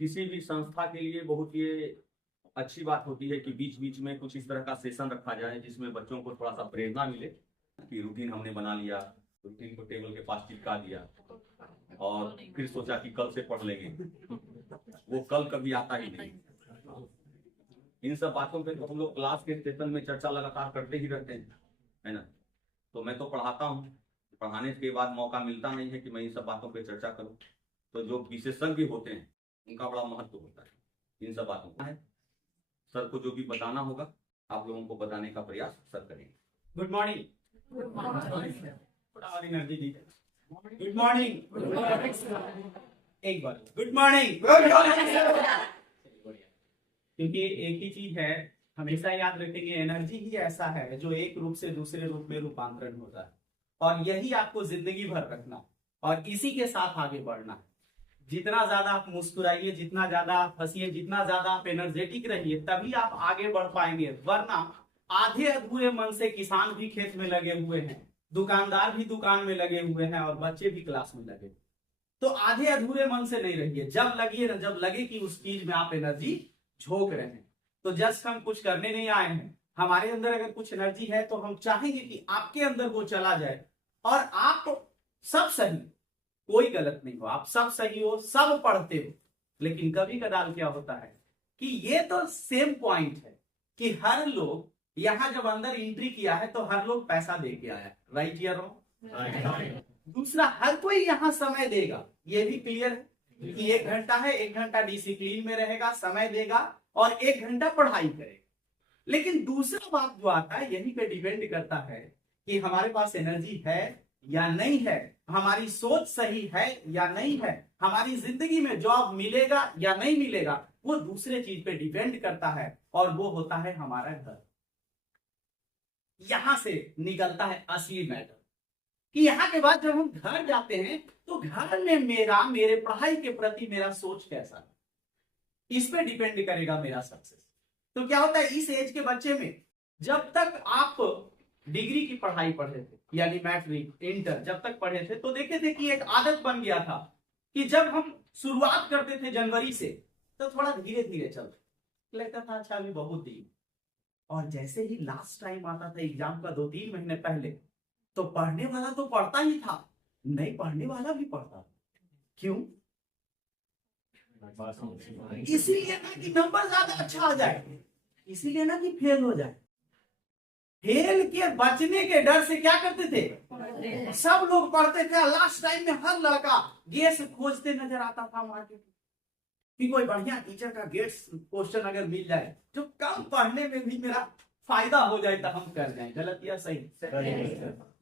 किसी भी संस्था के लिए बहुत ये अच्छी बात होती है कि बीच बीच में कुछ इस तरह का सेशन रखा जाए जिसमें बच्चों को थोड़ा सा प्रेरणा मिले कि रूटीन हमने बना लिया, रूटीन को टेबल के पास चिपका दिया और फिर सोचा कि कल से पढ़ लेंगे, वो कल कभी आता ही नहीं। इन सब बातों पे तो हम लोग क्लास के सेशन में चर्चा लगातार करते ही रहते हैं, है ना। तो मैं तो पढ़ाता हूँ, पढ़ाने के बाद मौका मिलता नहीं है कि मैं इन सब बातों पे चर्चा करूँ। तो जो विशेषज्ञ होते हैं उनका बड़ा महत्व होता है इन सब बातों का। है सर को जो भी बताना होगा आप लोगों को बताने का प्रयास सर करेंगे। Good morning. थोड़ा और एनर्जी दीजिए। Good morning. एक बार गुड मॉर्निंग। क्योंकि एक ही चीज है, हमेशा याद रखेंगे, एनर्जी ही ऐसा है जो एक रूप से दूसरे रूप में रूपांतरण होता है और यही आपको जिंदगी भर रखना और इसी के साथ आगे बढ़ना। जितना ज्यादा आप मुस्कुराइए, जितना ज्यादा आप हंसिए, जितना ज्यादा आप एनर्जेटिक रहिए, तभी आप आगे बढ़ पाएंगे। वरना आधे अधूरे मन से किसान भी खेत में लगे हुए हैं, दुकानदार भी दुकान में लगे हुए हैं और बच्चे भी क्लास में लगे। तो आधे अधूरे मन से नहीं रहिए। जब लगिए ना, जब लगे कि उस चीज में आप एनर्जी झोंक रहे हैं। तो जस्ट हम कुछ करने नहीं आए हैं, हमारे अंदर अगर कुछ एनर्जी है तो हम चाहेंगे कि आपके अंदर वो चला जाए और आप सब सही, कोई गलत नहीं हो, आप सब सही हो, सब पढ़ते हो। लेकिन कभी कदार क्या होता है कि ये तो सेम पॉइंट है कि हर लोग यहां जब अंदर एंट्री किया है तो हर लोग पैसा दे के आया, राइट या रॉन्ग। दूसरा, हर कोई यहां समय देगा, ये भी क्लियर है कि 1 घंटा है, 1 घंटा डिसिप्लिन में रहेगा, समय देगा और 1 घंटा पढ़ाई करेगा। लेकिन दूसरा बात जो आता है यही पे डिपेंड करता है कि हमारे पास एनर्जी है या नहीं है, हमारी सोच सही है या नहीं है, हमारी जिंदगी में जॉब मिलेगा या नहीं मिलेगा, वो दूसरे चीज पे डिपेंड करता है और वो होता है हमारा घर। यहां से निकलता है असली मैटर कि यहाँ के बाद जब हम घर जाते हैं तो घर में मेरे पढ़ाई के प्रति मेरा सोच कैसा है, इस पे डिपेंड करेगा मेरा सक्सेस। तो क्या होता है इस एज के बच्चे में, जब तक आप डिग्री की पढ़ाई पढ़े थे यानी मैट्रिक इंटर जब तक पढ़े थे तो देखे थे कि एक आदत बन गया था कि जब हम शुरुआत करते थे जनवरी से तो थोड़ा धीरे धीरे चलते, लगता था अच्छा अभी बहुत दिन। और जैसे ही लास्ट टाइम आता था एग्जाम का 2-3 महीने पहले, तो पढ़ने वाला तो पढ़ता ही था, नहीं पढ़ने वाला भी पढ़ता था। क्यों? इसीलिए ना कि नंबर ज्यादा अच्छा आ जाए, इसीलिए ना कि फेल हो जाए। फेल के बचने के डर से क्या करते थे, सब लोग पढ़ते थे। लास्ट टाइम में हर लड़का गेस खोजते नजर आता था मार्केट में कि कोई बढ़िया टीचर का गेट्स क्वेश्चन अगर मिल जाए जो कम पढ़ने में भी मेरा फायदा हो जाए तो हम कर जाए। गलत या सही?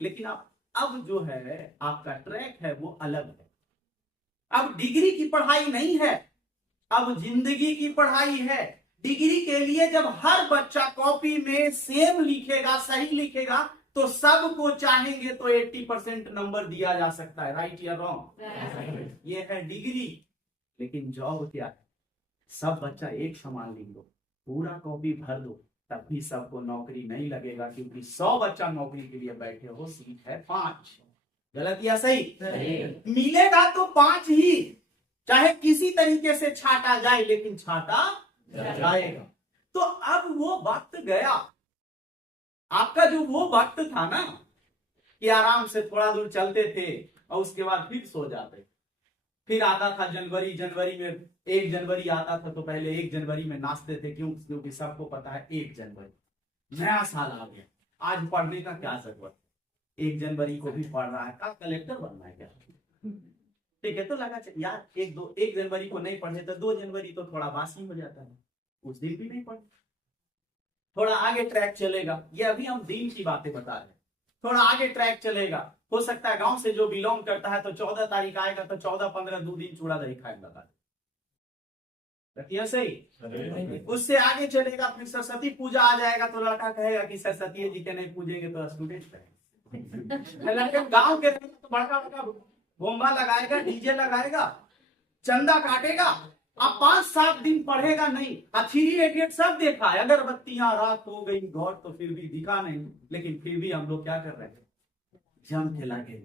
लेकिन अब जो है आपका ट्रैक है वो अलग है। अब डिग्री की पढ़ाई नहीं है, अब जिंदगी की पढ़ाई है। डिग्री के लिए जब हर बच्चा कॉपी में सेम लिखेगा, सही लिखेगा, तो सबको चाहेंगे तो 80% नंबर दिया जा सकता है, राइट या रॉन्ग। ये है डिग्री। लेकिन जॉब क्या है, सब बच्चा एक समान लिख दो, पूरा कॉपी भर दो, तब भी सबको नौकरी नहीं लगेगा क्योंकि 100 बच्चा नौकरी के लिए बैठे हो, सीट है 5। गलत या सही? मिलेगा तो 5 ही, चाहे किसी तरीके से छाटा जाए, लेकिन छाटा जाएगा। तो अब वो वक्त गया, आपका जो वो वक्त था ना कि आराम से थोड़ा दूर चलते थे और उसके बाद फिर सो जाते। फिर आता था जनवरी में 1 जनवरी आता था तो पहले 1 जनवरी में नाचते थे। क्यों? क्योंकि सबको पता है 1 जनवरी नया साल आ गया, आज पढ़ने का क्या जरूरत, 1 जनवरी को भी पढ़ रहा है, का कलेक्टर बनना है क्या? ठीक है, तो लगा यार 1 जनवरी को नहीं पढ़े तो 2 जनवरी तो थोड़ा बासी हो जाता है, उस दिन भी नहीं पढ़े। थोड़ा आगे ट्रैक चलेगा, ये अभी हम दिन की बातें बता रहे हैं, थोड़ा आगे ट्रैक चलेगा, हो सकता है गांव से जो बिलोंग करता है तो 14 तारीख आएगा तो 14-15 2 दिन चूड़ा दही खाए लगा, सही। उससे आगे चलेगा, फिर सरस्वती पूजा आ जाएगा तो लड़का कहेगा कि सरस्वती जी के नहीं पूजेंगे तो स्टूडेंट कहेंगे। गाँव के तो बड़का बड़का बोम्बा लगाएगा, डीजे लगाएगा, चंदा काटेगा, अब 5-7 दिन पढ़ेगा नहीं। 3 इडियट सब देखा है, अगरबत्तियां रात हो गई घर तो फिर भी दिखा नहीं, लेकिन फिर भी हम लोग क्या कर रहे हैं, जम के लगे।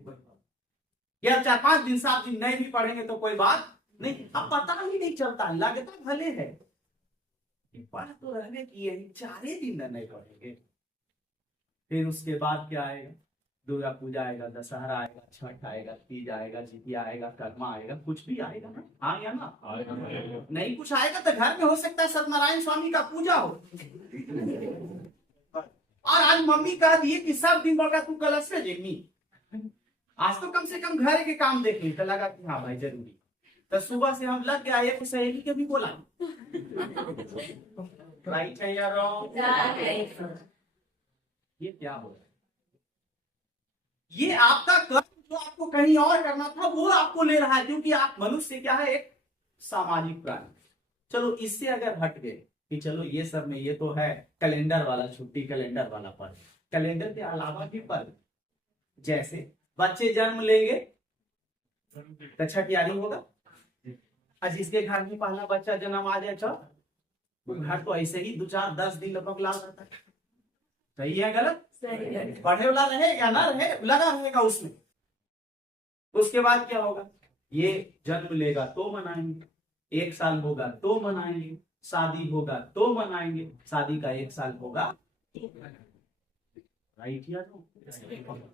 या 4-5 दिन 7 दिन नहीं भी पढ़ेंगे तो कोई बात नहीं, अब पता ही नहीं चलता, लगता भले है कि पढ़ तो रहने की यही 4 दिन नहीं पढ़ेंगे। फिर उसके बाद क्या आएगा? दुर्गा पूजा आएगा, दशहरा आएगा, छठ आएगा, तीज आएगा, जितिया आएगा, कर्मा आएगा, कुछ भी आएगा ना, आएगा ना? नहीं कुछ आएगा तो घर में हो सकता है सत्यनारायण स्वामी का पूजा हो, और आज मम्मी कह दिए कि सब दिन बड़ा तू कलश में जेमी, आज तो कम से कम घर के काम देख ली, तो लगा कि हाँ भाई जरूरी। तो सुबह से हम लग गया, एक सहेली के भी बोला राइट है या रॉन्ग? ये क्या हो रहा है? ये आपका कर्म जो आपको कहीं और करना था वो आपको ले रहा है, क्योंकि आप मनुष्य क्या है, एक सामाजिक प्राणी। चलो इससे अगर हट गए कि चलो ये सब में ये तो है कैलेंडर वाला छुट्टी, कैलेंडर वाला पर्व, कैलेंडर के अलावा भी पर्व, जैसे बच्चे जन्म लेंगे तो छठियारी होगा, और जिसके घर में पहला बच्चा जन्म आ जाए तो घर तो ऐसे ही 2-4-10 दिन लगभग लाल रहता है। सही है गलत? पढ़े वाला रहे या ना रहे, लगा रहेगा उसमें। उसके बाद क्या होगा? ये जन्म लेगा तो मनाएंगे, 1 साल होगा तो मनाएंगे, शादी होगा तो मनाएंगे, शादी का 1 साल होगा राइट या नो?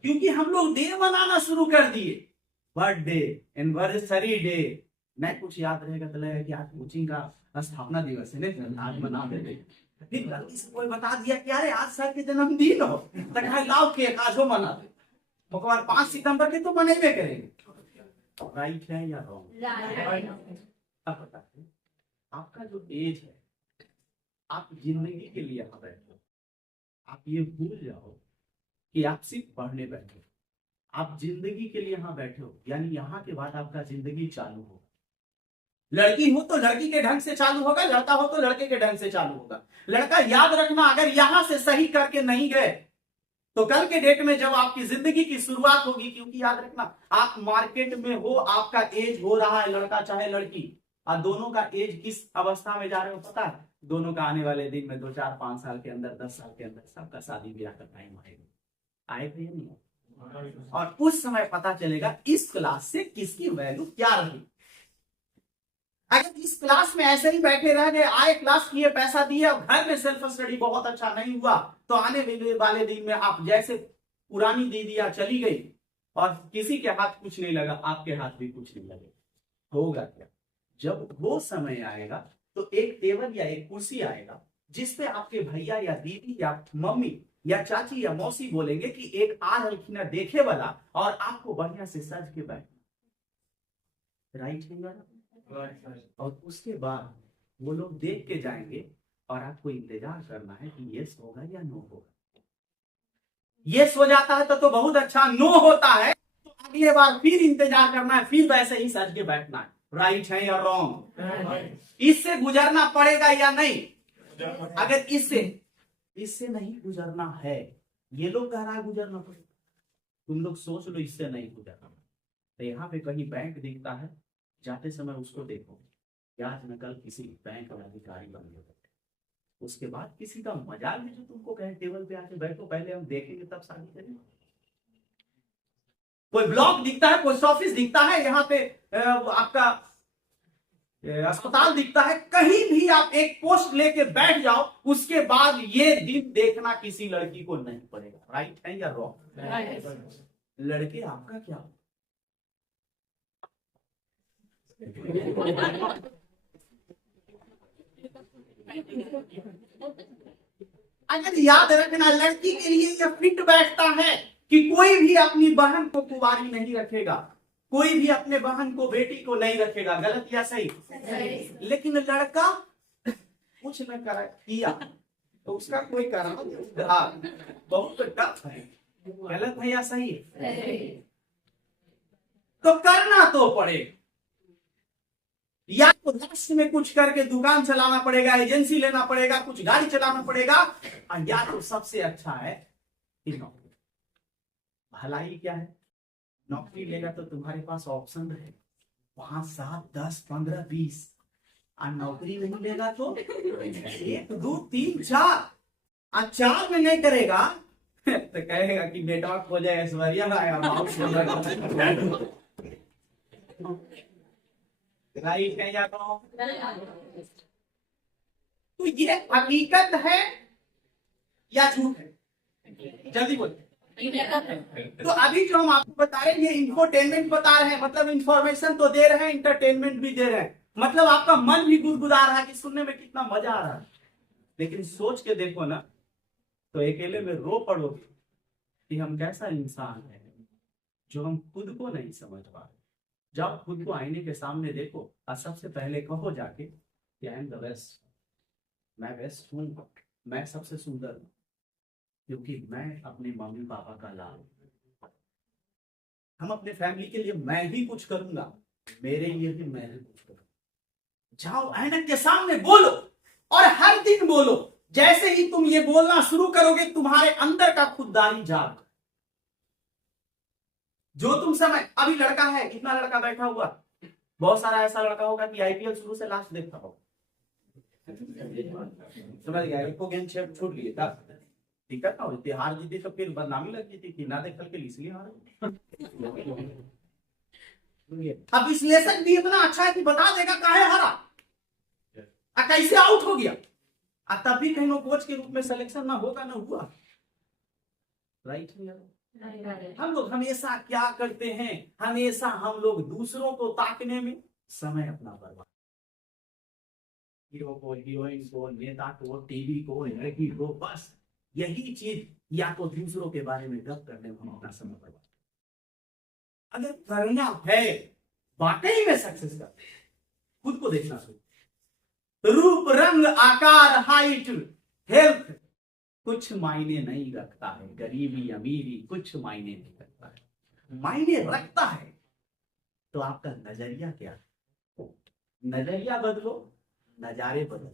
क्योंकि हम लोग डे मनाना शुरू कर दिए, बर्थडे, एनिवर्सरी डे, नहीं कुछ याद रहेगा तो लगेगा कि आज कोचिंग का स्थापना दिवस है, नहीं आज मना दे। फिर गलती से कोई बता दिया कि अरे आज सर के जन्मदिन हो, तो कहे लाओ केक आज हो मना दे, उसके बाद 5 सितंबर के तो मनेबे करेंगे। राइट है या रॉन्ग? अब पता है आपका जो एज है, आप जिंदगी के लिए यहाँ बैठे हो, आप ये भूल जाओ कि आप सिर्फ पढ़ने बैठे हो, आप जिंदगी के लिए यहाँ बैठे हो, यानी यहाँ के बाद आपका जिंदगी चालू होगा। लड़की हो तो लड़की के ढंग से चालू होगा, लड़का हो तो लड़के के ढंग से चालू होगा। लड़का याद रखना, अगर यहां से सही करके नहीं गए तो कल के डेट में जब आपकी जिंदगी की शुरुआत होगी, क्योंकि याद रखना आप मार्केट में हो, आपका एज हो रहा है, लड़का चाहे लड़की, और दोनों का एज किस अवस्था में जा रहे हो पता है? दोनों का आने वाले दिन में 2-4-5 साल के अंदर, 10 साल के अंदर सबका शादी ब्याह का टाइम आएगा। आएगा या नहीं? और उस समय पता चलेगा इस क्लास से किसकी वैल्यू क्या रही। अगर इस क्लास में ऐसे ही बैठे रह गए, आए क्लास किए, पैसा दिए, और घर में सेल्फ स्टडी बहुत अच्छा नहीं हुआ, तो आने वाले दिन में आप जैसे पुरानी दीदियां चली गई और किसी के हाथ कुछ नहीं लगा, आपके हाथ भी कुछ नहीं लगेगा। होगा क्या? जब वो समय आएगा तो एक टेबल या एक कुर्सी आएगा जिसपे आपके भैया या दीदी या मम्मी या चाची या मौसी बोलेंगे कि एक आ रखी ना देखे वाला, और आपको बढ़िया से सज के बैठ। राइट है? और उसके बाद वो लोग देख के जाएंगे और आपको इंतजार करना है कि यस होगा या नो होगा। यस हो जाता है तो बहुत अच्छा, नो होता है तो अगले बार फिर इंतजार करना है, फिर वैसे ही सज के बैठना है। राइट है या रॉन्ग? इससे गुजरना पड़ेगा या नहीं? अगर इससे नहीं गुजरना है, ये लोग कह रहा है गुजरना पड़ेगा, तुम लोग सोच लो इससे नहीं गुजरना, तो यहाँ पे कहीं बैंक दिखता है, जाते समय उसको देखो, आज न कल किसी बैंक का अधिकारी बन गए, उसके बाद किसी का मजाक में जो तुमको कहे टेबल पे आके बैठो, पहले हम देखेंगे तब शादी करेंगे। कोई ब्लॉक दिखता है, पोस्ट ऑफिस दिखता है, यहाँ पे आपका अस्पताल दिखता है, कहीं भी आप एक पोस्ट लेके बैठ जाओ, उसके बाद ये दिन देखना किसी लड़की को नहीं पड़ेगा। राइट है या रॉन्ग? लड़के आपका क्या? अगर याद रखना, लड़की के लिए यह फिट बैठता है कि कोई भी अपनी बहन को कुंवारी नहीं रखेगा, कोई भी अपने बहन को, बेटी को नहीं रखेगा। गलत या सही? लेकिन लड़का कुछ न किया तो उसका कोई कारण बहुत टफ है। गलत है या सही? तो करना तो पड़ेगा, या तो लास्ट में कुछ करके दुकान चलाना पड़ेगा, एजेंसी लेना पड़ेगा, कुछ गाड़ी चलाना पड़ेगा, और या तो सबसे अच्छा है नौकरी। भलाई क्या है? नौकरी लेगा तो तुम्हारे पास ऑप्शन है 5, 7, 10, 15, 20, और नौकरी नहीं लेगा तो 1, 2, 3, 4, और 4 में नहीं करेगा तो कहेगा कि बेटा हो जाए ऐश्वर्या राइट है या तो? तो ये हकीकत है या झूठ है? जल्दी बोलो। तो अभी जो हम आपको बता रहे हैं ये इंफोटेनमेंट बता रहे हैं, मतलब इंफॉर्मेशन तो दे रहे हैं, इंटरटेनमेंट भी दे रहे हैं, मतलब आपका मन भी गुदगुदा रहा है कि सुनने में कितना मजा आ रहा है। लेकिन सोच के देखो ना, तो अकेले में रो पड़ोगे कि हम कैसा इंसान है जो हम खुद को नहीं समझ पा रहे। जब खुद को आईने के सामने देखो और सबसे पहले कहो जाके कि आई एम द बेस्ट, मैं बेस्ट हूँ, मैं सबसे सुंदर हूँ, क्योंकि मैं अपने मम्मी पापा का लाल हूं। हम अपने फैमिली के लिए मैं ही कुछ करूंगा, मेरे लिए भी मैं ही कुछ करूंगा। जाओ ऐनक के सामने बोलो और हर दिन बोलो। जैसे ही तुम ये बोलना शुरू करोगे तुम्हारे अंदर का खुददारी जाग। जो तुम समय अभी लड़का है, कितना लड़का बैठा हुआ, बहुत सारा ऐसा लड़का होगा कि आईपीएल शुरू से लास्ट देखता होगा, समझ गया, इसको गेम छोड़ लिए तब दिक्कत ना होती, हार जीती तो फिर बदनामी लग जाती कि ना देख करके इसलिए हार। अब विश्लेषक भी इतना अच्छा है कि बता देगा काहे हारा, कैसे आउट हो गया, तब भी कहीं कोच के रूप में सिलेक्शन ना होगा ना हुआ। राइट है? हम लोग हमेशा क्या करते हैं, हमेशा हम लोग दूसरों को ताकने में समय अपना बर्बाद, हीरो को, हीरोइन को, नेता को, टीवी को, लड़की को, बस यही चीज, या तो दूसरों के बारे में गप करने में हम अपना समय बर्बाद। अगर करना है वाकई में सक्सेस करते हैं, खुद को देखना शुरू। रूप, रंग, आकार, हाइट, हेल्थ कुछ मायने नहीं रखता है, गरीबी अमीरी कुछ मायने नहीं रखता है। मायने रखता है तो आपका नजरिया क्या है। नजरिया बदलो, नजारे बदल,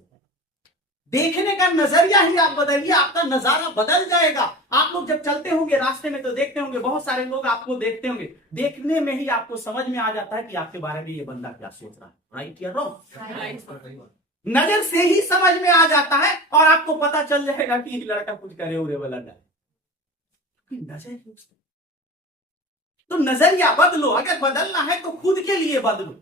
देखने का नजरिया ही आप बदलिए, आपका नजारा बदल जाएगा। आप लोग जब चलते होंगे रास्ते में तो देखते होंगे बहुत सारे लोग आपको देखते होंगे, देखने में ही आपको समझ में आ जाता है कि आपके बारे में ये बंदा क्या सोच रहा है। राइट या रॉन्ग? नजर से ही समझ में आ जाता है और आपको पता चल जाएगा कि ये लड़का कुछ करे उरे वाला है। नजर तो नजरिया बदलो, अगर बदलना है तो खुद के लिए बदलो,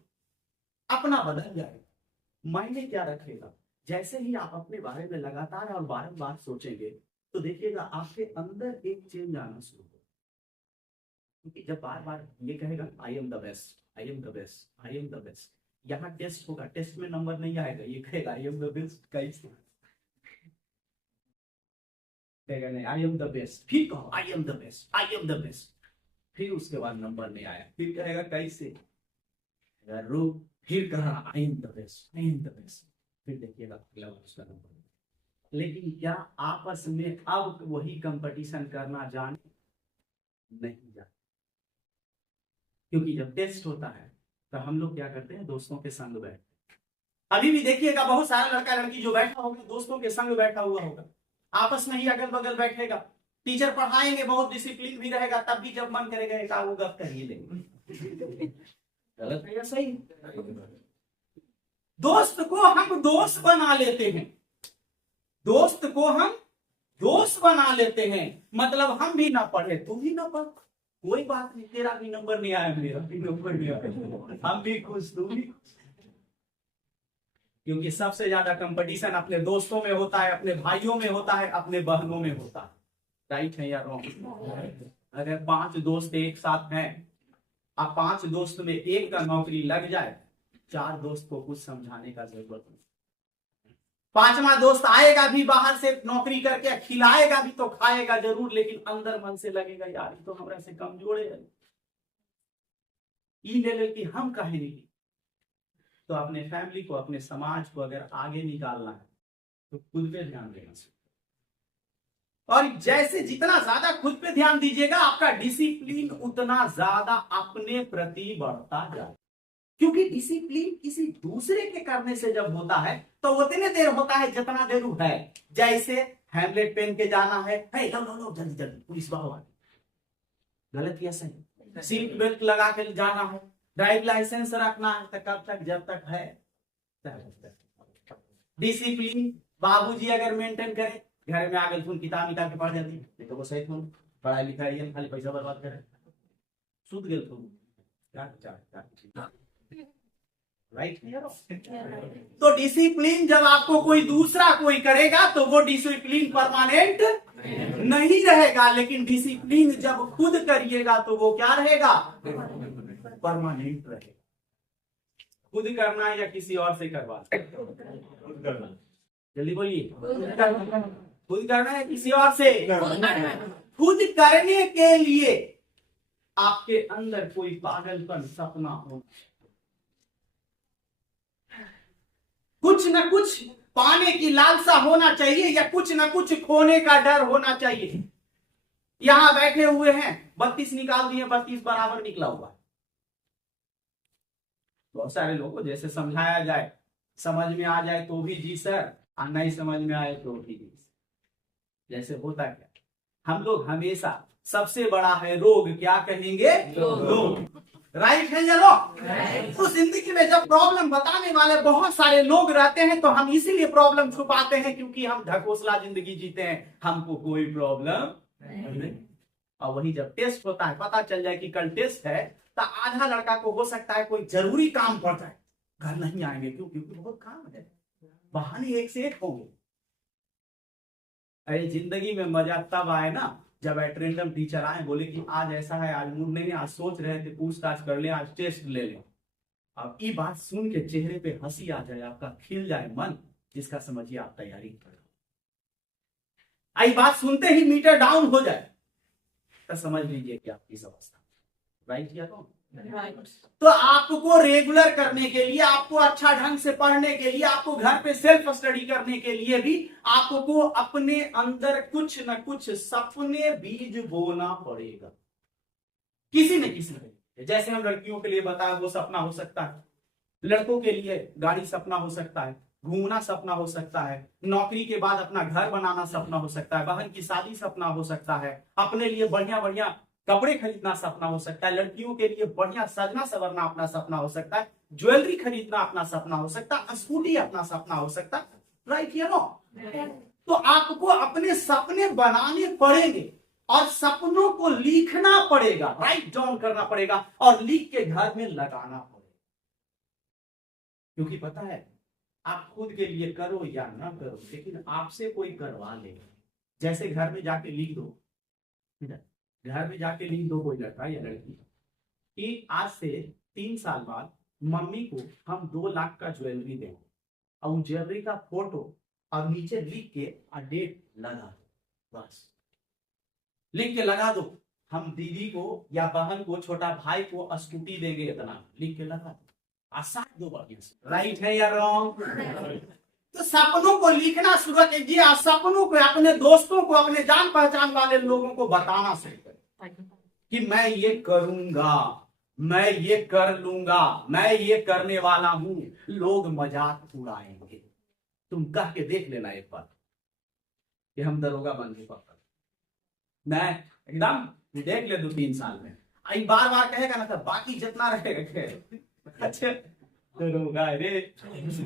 अपना बदल जाएगा। मायने क्या रखेगा, जैसे ही आप अपने बारे में लगातार और बारंबार सोचेंगे तो देखिएगा आपके अंदर एक चेंज आना शुरू होगा। क्योंकि जब बार बार ये कहेगा I am the best, I am the best, I am the best, यहाँ टेस्ट होगा, टेस्ट में नंबर नहीं आएगा, ये कहेगा आई एम द बेस्ट, कैसे कहेगा नहीं आई एम द बेस्ट, फिर कहो I am the best, I am the best, फिर उसके बाद नंबर नहीं आया, फिर कहेगा कैसे, रो, फिर कहा I am the best, I am the best, फिर देखिएगा अगला उसका नंबर। लेकिन क्या आपस में अब वही कंपटीशन करना जाने नहीं जाते, क्योंकि जब टेस्ट होता है तो हम लोग क्या करते हैं, दोस्तों के संग बैठते। अभी भी देखिएगा बहुत सारा लड़का लड़की जो बैठा होगा दोस्तों के संग बैठा हुआ होगा, आपस में ही अगल बगल बैठेगा, टीचर पढ़ाएंगे बहुत डिसिप्लिन भी रहेगा, तब भी जब मन करेगा एक आगो गप कर ही लेंगे। गलत है या सही? दोस्त को हम दोस्त बना लेते हैं, दोस्त को हम दोस्त बना लेते हैं, मतलब हम भी ना पढ़े तू भी ना पढ़, कोई बात नहीं, तेरा भी नंबर नहीं आया, मेरा भी नंबर नहीं आया, हम भी खुश तू भी खुश। क्योंकि सबसे ज्यादा कंपटीशन अपने दोस्तों में होता है, अपने भाइयों में होता है, अपने बहनों में होता है। राइट है या रॉन्ग? अगर 5 दोस्त एक साथ हैं, अब 5 दोस्त में एक का नौकरी लग जाए, 4 दोस्त को कुछ समझाने का जरूरत नहीं। 5वां दोस्त आएगा भी बाहर से नौकरी करके, खिलाएगा भी तो खाएगा जरूर, लेकिन अंदर मन से लगेगा यार तो हमरा से कमजोर है, ये ले कि हम कहे नहीं। तो अपने फैमिली को, अपने समाज को अगर आगे निकालना है तो खुद पे ध्यान देना चाहिए, और जैसे जितना ज्यादा खुद पे ध्यान दीजिएगा आपका डिसिप्लिन उतना ज्यादा अपने प्रति बढ़ता जाए। क्योंकि डिसिप्लिन किसी दूसरे के करने से जब होता है तो उतने देर होता है जितना जरूर है। जैसे हेमलेट पहन के जाना है, लो जल्दी जल्दी, पुलिस वालों, गलत या सही? सीट बेल्ट लगा के जाना है, ड्राइविंग लाइसेंस रखना है, तो कब तक, जब तक है। डिसिप्लिन बाबूजी अगर मेंटेन करे, घर में आगे तुम किताब निकाल के पढ़ जाती है, नहीं तो वो सही तुम पढ़ाई लिखाई खाली पैसा बर्बाद करे, सुध गए तुम। राइट? तो डिसिप्लिन जब आपको कोई दूसरा कोई करेगा तो वो डिसिप्लिन परमानेंट नहीं रहेगा, लेकिन डिसिप्लिन जब खुद करिएगा तो वो क्या रहेगा? परमानेंट रहेगा। खुद करना है या किसी और से करवा? खुद करना। जल्दी बोलिए, खुद करना है किसी और से? खुद करने के लिए आपके अंदर कोई पागलपन सपना हो, कुछ न कुछ पाने की लालसा होना चाहिए, या कुछ न कुछ खोने का डर होना चाहिए। यहां बैठे हुए हैं, 32 निकाल दिए, 32 बराबर निकला हुआ। बहुत सारे लोगों को जैसे समझाया जाए, समझ में आ जाए तो भी जी सर, और नहीं समझ में आए तो भी जी सर। जैसे होता क्या, हम लोग हमेशा सबसे बड़ा है रोग क्या कहेंगे? लोग। राइट है या रॉन्ग? तो जिंदगी में जब प्रॉब्लम बताने वाले बहुत सारे लोग रहते हैं तो हम इसीलिए प्रॉब्लम छुपाते हैं, क्योंकि हम ढकोसला जिंदगी जीते हैं, हमको कोई प्रॉब्लम नहीं। और वही जब टेस्ट होता है, पता चल जाए कि कल टेस्ट है, तो आधा लड़का को हो सकता है कोई जरूरी काम पड़ जाए, घर नहीं आएंगे। क्यों? क्योंकि बहुत काम है, बहाने एक से एक होंगे। अरे जिंदगी में मजा तब आए ना जब एट्रेंडम टीचर आए, बोले कि आज ऐसा है, आज मूड नहीं है, आज सोच रहे थे पूछताछ कर ले, आज टेस्ट ले ले। अब ये बात सुन के चेहरे पे हंसी आ जाए, आपका खिल जाए मन, जिसका समझिए आप तैयारी कर रहे हो। आई बात सुनते ही मीटर डाउन हो जाए तो समझ लीजिए कि आपकी अवस्था। राइट या रॉन्ग? तो आपको रेगुलर करने के लिए, आपको अच्छा ढंग से पढ़ने के लिए, आपको घर पे सेल्फ स्टडी करने के लिए भी आपको अपने अंदर कुछ न कुछ सपने बीज बोना पड़ेगा, किसी न किसी ने। जैसे हम लड़कियों के लिए बताया वो सपना हो सकता है, लड़कों के लिए गाड़ी सपना हो सकता है, घूमना सपना हो सकता है, नौकरी के बाद अपना घर बनाना सपना हो सकता है, बहन की शादी सपना हो सकता है, अपने लिए बढ़िया बढ़िया कपड़े खरीदना सपना हो सकता है, लड़कियों के लिए बढ़िया सजना सवरना अपना सपना हो सकता है, ज्वेलरी खरीदना अपना सपना हो सकता है, स्कूटी अपना सपना हो सकता है। राइट या नो? तो आपको अपने सपने बनाने पड़ेंगे और सपनों को लिखना पड़ेगा, राइट डाउन करना पड़ेगा और लिख के घर में लगाना पड़ेगा। क्योंकि पता है, आप खुद के लिए करो या ना करो, लेकिन आपसे कोई करवा लेगा। जैसे घर में जाके लिख दो, घर में जाके लिख दो कोई लड़का या लड़की कि आज से 3 साल बाद मम्मी को हम 2 लाख का ज्वेलरी देंगे, और उन ज्वेलरी का फोटो और नीचे लिख के डेट लगा दो, बस लिख के लगा दो। हम दीदी को या बहन को, छोटा भाई को स्कूटी देंगे, इतना लिख के लगा दो, आसान दो बढ़िया से। राइट है या रॉन्ग? तो सपनों को लिखना शुरू कीजिए, और सपनों को अपने दोस्तों को, अपने जान पहचान वाले लोगों को बताना शुरू करें कि मैं ये करूंगा, मैं ये कर लूंगा, मैं ये करने वाला हूं। लोग मजाक उड़ाएंगे, तुम कह के देख लेना एक बार कि हम दरोगा बन के पकड़, मैं एकदम देख ले 2-3 साल में। आई बार बार कहेगा ना, तो बाकी जितना रहेगा अच्छा दरोगा रे।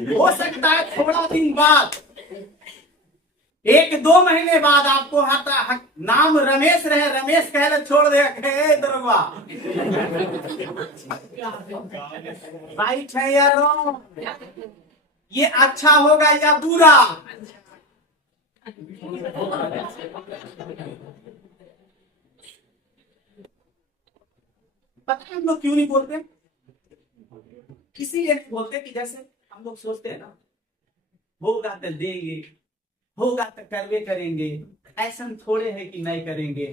हो सकता है थोड़ा दिन बाद, 1-2 महीने बाद आपको नाम रमेश रहे, रमेश कह छोड़ दे दरोगा। राइट है या रॉन्ग? ये अच्छा होगा या बुरा? पता है हम लोग क्यों नहीं बोलते? इसीलिए नहीं बोलते कि जैसे हम लोग सोचते हैं ना, होगा तो देंगे, होगा तो करवे करेंगे, ऐसा थोड़े है कि नहीं करेंगे,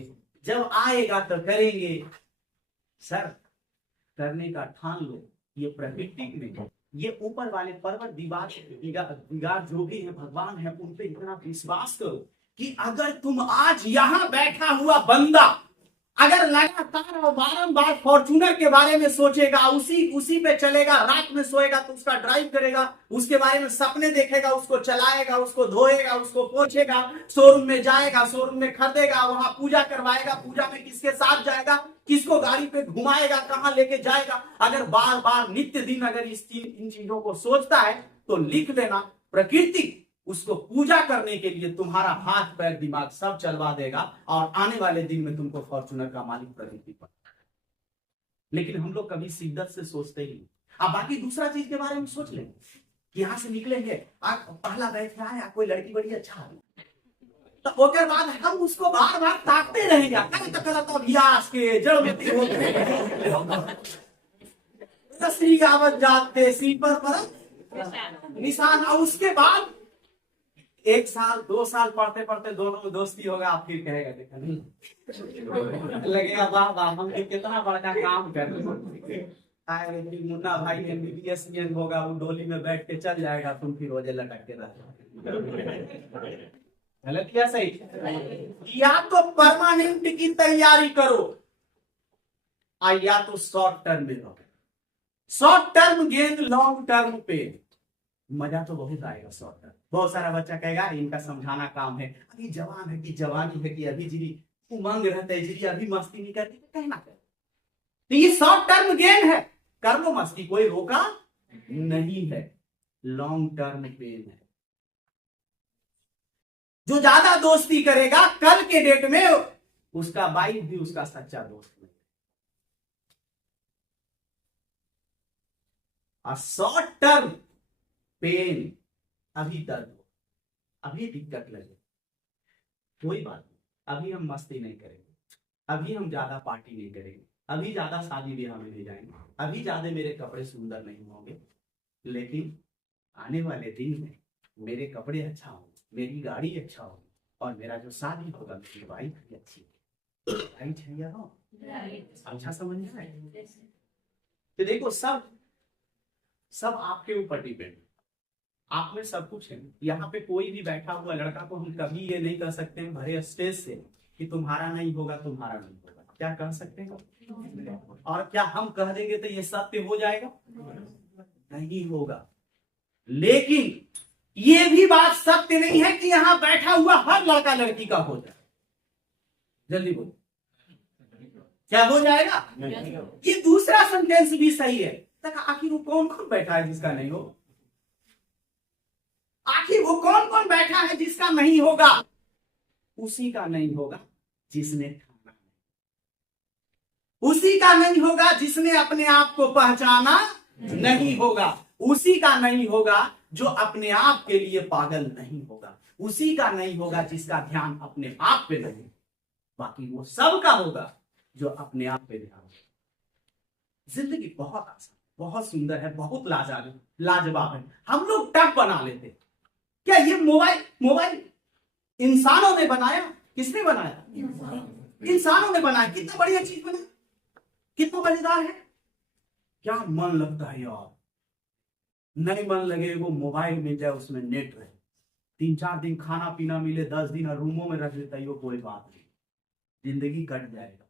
जब आएगा तो करेंगे। सर, करने का ठान लो, ये प्रकृति में, ये ऊपर वाले पर्वत दिगार जो भी है, भगवान है, उन पे इतना विश्वास करो कि अगर तुम आज यहाँ बैठा हुआ बंदा अगर लगातार और बारंबार फॉर्च्यूनर के बारे में सोचेगा, उसी पे चलेगा, रात में सोएगा तो उसका ड्राइव करेगा, उसके बारे में सपने देखेगा, उसको चलाएगा, उसको धोएगा, उसको पोछेगा, शोरूम में जाएगा, शोरूम में खरीदेगा, वहां पूजा करवाएगा, पूजा में किसके साथ जाएगा, किसको गाड़ी पे घुमाएगा, कहां लेके जाएगा, अगर बार बार नित्य दिन अगर इन चीजों को सोचता है तो लिख लेना, प्रकृति उसको पूजा करने के लिए तुम्हारा हाथ पैर दिमाग सब चलवा देगा, और आने वाले दिन में तुमको फॉर्च्यूनर का मालिक प्रकृति पर। लेकिन हम लोग कभी शिद्दत से सोचते ही, अब बाकी दूसरा चीज के बारे में सोच लें कि यहाँ से निकलेंगे, पहला बैठ रहा है कोई लड़की बड़ी अच्छा है, तो ओकर बाद हम उसको बार बार ताकते रहेंगे, अभ्यास के जड़मती होते गावत जाते सीपर पर निशान। और उसके बाद 1 साल 2 साल पढ़ते पढ़ते दोनों में दोस्ती होगा, आप फिर कहेगा देखा नहीं लगेगा वाह वाह हम कितना बड़ा काम कर रहे हैं। मुन्ना भाई MBBS होगा, वो डोली में बैठ के चल जाएगा, तुम फिर रोजे लटक के रह। गलत या सही? या तो परमानेंट की तैयारी करो और या तो शॉर्ट टर्म में रहो। Short term gain long term pain. मजा तो बहुत आएगा शॉर्ट टर्म। बहुत सारा बच्चा कहेगा इनका समझाना काम है, अभी जवान है कि जवानी है कि अभी जी उमंग रहता है जी, अभी मस्ती नहीं करती, कहना कर। तो ये शॉर्ट टर्म गेन है, कर लो मस्ती, कोई रोका नहीं है। लॉन्ग टर्म पेन है। जो ज्यादा दोस्ती करेगा कल के डेट में उसका वाइफ भी उसका सच्चा दोस्त नहीं। और शॉर्ट टर्म पेन, अभी दर्द हो, अभी दिक्कत लगे, कोई बात नहीं, अभी हम मस्ती नहीं करेंगे, अभी हम ज्यादा पार्टी नहीं करेंगे, अभी ज्यादा शादी ब्याह में नहीं जाएंगे, अभी ज्यादा मेरे कपड़े सुंदर नहीं होंगे, लेकिन आने वाले दिन में मेरे कपड़े अच्छा होंगे, मेरी गाड़ी अच्छा होगी, और मेरा जो शादी होगा मेरी वाइफ भी अच्छी होगी। अच्छा समझ में आए? तो देखो सब आपके ऊपर डिपेंड, आप में सब कुछ है। यहाँ पे कोई भी बैठा हुआ लड़का को हम कभी ये नहीं कह सकते हैं भरे स्टेज से कि तुम्हारा नहीं होगा, तुम्हारा नहीं होगा। क्या कह सकते हैं? और क्या हम कह देंगे तो ये सत्य हो जाएगा? नहीं होगा। लेकिन ये भी बात सत्य नहीं है कि यहाँ बैठा हुआ हर लड़का लड़की का हो जाए। जल्दी बोलो, क्या हो जाएगा? ये दूसरा सेंटेंस भी सही है। आखिर वो कौन कौन बैठा है जिसका नहीं हो? आखिर वो कौन कौन बैठा है जिसका नहीं होगा? उसी का नहीं होगा जिसने ठाना, उसी का नहीं होगा जिसने अपने आप को पहचाना नहीं होगा, उसी का नहीं होगा जो अपने आप के लिए पागल नहीं होगा, उसी का नहीं होगा जिसका ध्यान अपने आप पे नहीं। बाकी वो सब का होगा जो अपने आप पे ध्यान। जिंदगी बहुत आसान, बहुत सुंदर है, बहुत लाजवाब है। हम लोग टफ बना लेते। क्या ये मोबाइल इंसानों ने बनाया? किसने बनाया? इंसानों ने बनाया। कितना बढ़िया चीज बना, कितना मजेदार है। क्या मन लगता है यार, नहीं मन लगे वो मोबाइल मिल जाए, उसमें नेट रहे, 3-4 दिन खाना पीना मिले, 10 दिन रूमों में रख देता है, कोई बात नहीं, जिंदगी कट जाएगा।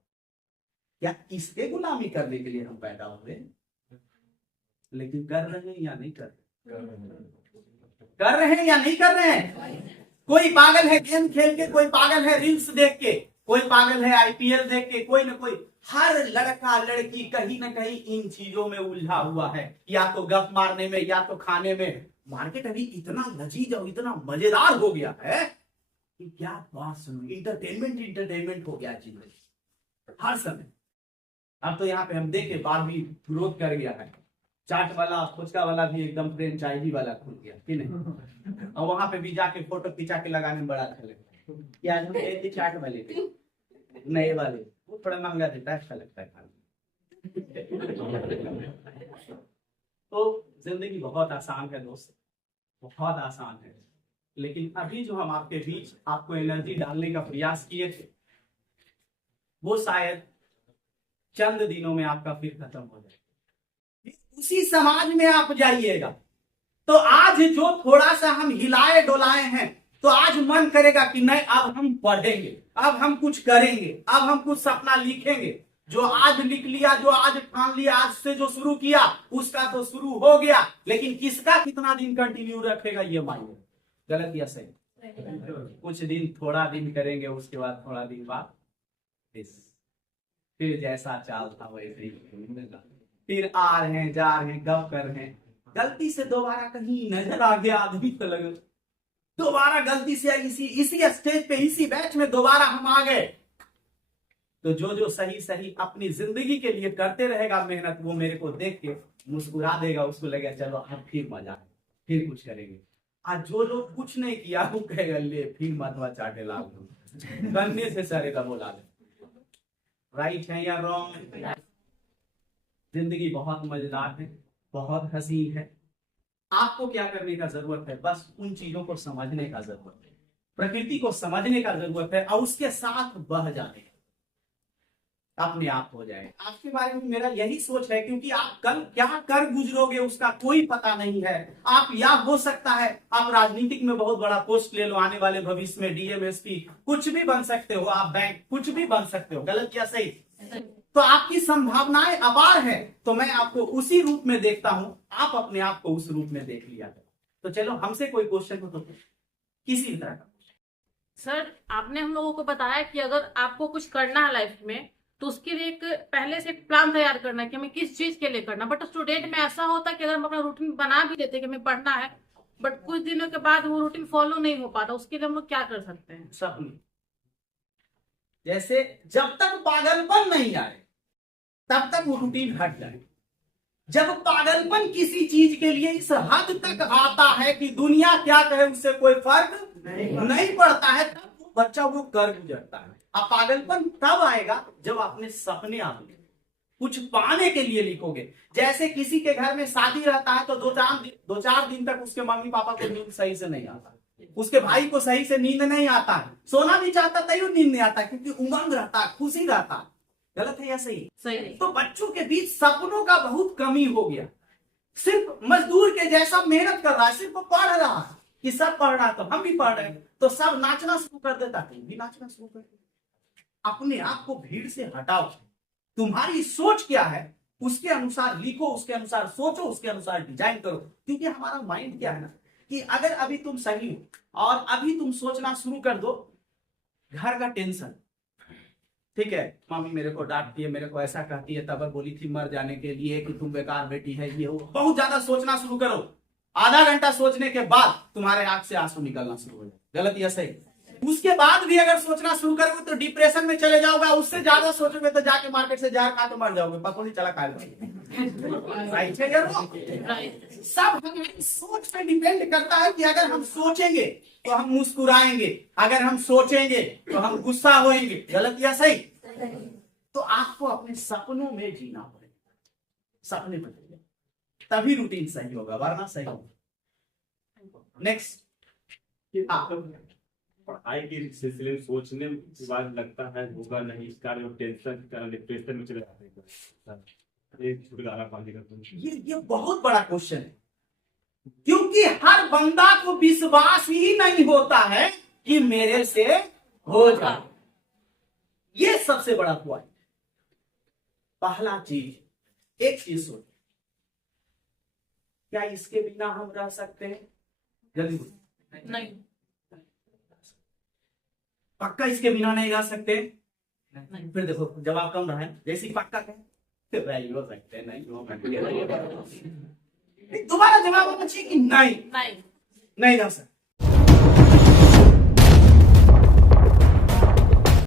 क्या इसके गुलामी करने के लिए हम पैदा हुए? लेकिन कर रहे हैं या नहीं कर रहे? कर रहे हैं या नहीं कर रहे हैं? कोई पागल है गेम खेल के, कोई पागल है रील्स देख के, कोई पागल है IPL देख के, कोई ना कोई। हर लड़का लड़की कहीं ना कहीं इन चीजों में उलझा हुआ है, या तो गप मारने में या तो खाने में। मार्केट अभी इतना लजीज और इतना मजेदार हो गया है कि क्या बात सुनो, इंटरटेनमेंट हो गया चीज हर समय। अब तो यहाँ पे हम देखे बार भी ग्रोथ कर गया है, चाट वाला फुचका वाला भी एकदम फ्रेंचाइजी वाला खुल गया कि नहीं। और वहां पे भी जाके फोटो खिंचा के लगाने में बड़ा अच्छा लगता है। या हम गए थे चाट वाले पे, नए वाले, वो थोड़ा महंगा देता है, अच्छा लगता है खाने। तो जिंदगी बहुत आसान है दोस्त, बहुत आसान है। लेकिन अभी जो हम आपके बीच आपको एनर्जी डालने का प्रयास किए थे, वो शायद चंद दिनों में आपका फिर खत्म हो जाए। उसी समाज में आप जाइएगा तो आज जो थोड़ा सा हम हिलाए डोलाए हैं, तो आज मन करेगा कि नहीं, अब हम पढ़ेंगे, अब हम कुछ करेंगे, अब हम कुछ सपना लिखेंगे। जो आज लिख लिया, जो आज ठान लिया, आज से जो शुरू किया उसका तो शुरू हो गया, लेकिन किसका कितना दिन कंटिन्यू रखेगा ये मायने। गलत या सही? कुछ दिन, थोड़ा दिन करेंगे, उसके बाद थोड़ा दिन बाद फिर जैसा चाल था वैसे ही फिर आ रहे हैं, जा रहे हैं, गप कर रहे हैं। गलती से दोबारा कहीं नजर आ गया आदमी तो लगे, दोबारा गलती से इसी स्टेज पे, इसी बैच में दोबारा हम आ गए, तो जो जो सही सही अपनी जिंदगी के लिए करते रहेगा मेहनत, वो मेरे को देख के मुस्कुरा देगा, उसको लगेगा चलो अब फिर मजा है, फिर कुछ करेंगे। आज जो लोग कुछ नहीं किया वो कहेगा ले फिर मतवा चाटे ला करने से सरेगा बोला दे। राइट है या रॉन्ग? जिंदगी बहुत मजेदार है, बहुत हसीन है। आपको क्या करने का जरूरत है? बस उन चीजों को समझने का जरूरत है, प्रकृति को समझने का जरूरत है और उसके साथ बह जाने का, अपने आप हो जाए। आपके बारे में मेरा यही सोच है, क्योंकि आप कल क्या कर गुजरोगे उसका कोई पता नहीं है। आप या हो सकता है आप राजनीतिक में बहुत बड़ा पोस्ट ले लो, आने वाले भविष्य में डीएम एसपी कुछ भी बन सकते हो, आप बैंक कुछ भी बन सकते हो। गलत या सही? तो आपकी संभावनाएं अपार है, तो मैं आपको उसी रूप में देखता हूं, आप अपने आप को उस रूप में देख लिया। तो चलो हमसे कोई क्वेश्चन हो तो किसी भी तरह का। सर, आपने हम लोगों को बताया कि अगर आपको कुछ करना है लाइफ में तो उसके लिए एक पहले से एक प्लान तैयार करना है कि हमें किस चीज के लिए करना। बट स्टूडेंट में ऐसा होता है कि अगर हम अपना रूटीन बना भी लेते कि हमें पढ़ना है, बट कुछ दिनों के बाद वो रूटीन फॉलो नहीं हो पाता, उसके लिए हम लोग क्या कर सकते हैं? सपने, जैसे जब तक पागलपन नहीं आए तब तक वो रूटीन हट जाए। जब पागलपन किसी चीज के लिए इस हद तक आता है कि दुनिया क्या कहे उससे कोई फर्क नहीं पड़ता है, तब वो बच्चा वो कर गुजरता है। अब पागलपन तब आएगा जब आपने सपने आपने कुछ पाने के लिए लिखोगे। जैसे किसी के घर में शादी रहता है तो दो चार दिन तक उसके मम्मी पापा को नींद सही से नहीं आता, उसके भाई को सही से नींद नहीं आता है, सोना भी चाहता तैयो नींद नहीं आता, क्योंकि उमंग रहता है, खुशी रहता है। गलत है या सही? सही। तो बच्चों के बीच सपनों का बहुत कमी हो गया। सिर्फ मजदूर के जैसा मेहनत कर रहा है, सिर्फ पढ़ रहा है कि सब पढ़ रहा है तो हम भी पढ़ रहे हैं, तो सब नाचना शुरू कर देता है, भी नाचना शुरू कर देता। अपने आप को भीड़ से हटाओ। तुम्हारी सोच क्या है उसके अनुसार लिखो, उसके अनुसार सोचो, उसके अनुसार डिजाइन करो। क्योंकि हमारा माइंड क्या है ना कि अगर अभी तुम सही हो और अभी तुम सोचना शुरू कर दो घर का टेंशन, ठीक है, मम्मी मेरे को डांटती है, मेरे को ऐसा कहती है, तब बोली थी मर जाने के लिए कि तुम बेकार बेटी है, ये हो, बहुत ज्यादा सोचना शुरू करो। आधा घंटा सोचने के बाद तुम्हारे आंख से आंसू निकलना शुरू हो जाए। गलत या सही? उसके बाद भी अगर सोचना शुरू करोगे तो डिप्रेशन में चले जाओगे, उससे ज्यादा सोचोगे तो जाके मार्केट से जार खा के मर जाओगे। पता नहीं चला खाए सब हमारी सोच पे डिपेंड करता है कि अगर हम सोचेंगे तो हम मुस्कुराएंगे, अगर हम सोचेंगे तो हम गुस्सा होएंगे। गलत या सही? तो आपको अपने सपनों में जीना पड़ेगा, सपने बदलेंगे तभी रूटीन सही होगा, वरना सही होगा। नेक्स्ट, पढ़ाई के सिलसिले में सोचने के बाद लगता है होगा नहीं, इस कारण टेंशन के कारण डिप्रेशन में चले जाते हैं। एक छुटकारा पाने का ये बहुत बड़ा क्वेश्चन है, क्योंकि हर बंदा को विश्वास ही नहीं होता है कि मेरे से हो जाए। ये सबसे बड़ा पॉइंट। पहला चीज, एक चीज सोच, क्या इसके बिना हम रह सकते हैं? जल्दी नहीं। पक्का इसके बिना नहीं रह सकते? नहीं। फिर देखो जवाब कम रहा है, जैसे ही पक्का कहें तो नहीं हो सकते, नहीं हो सकते। दोबारा जवाब होना चाहिए कि नहीं नहीं। नहीं रह सकते।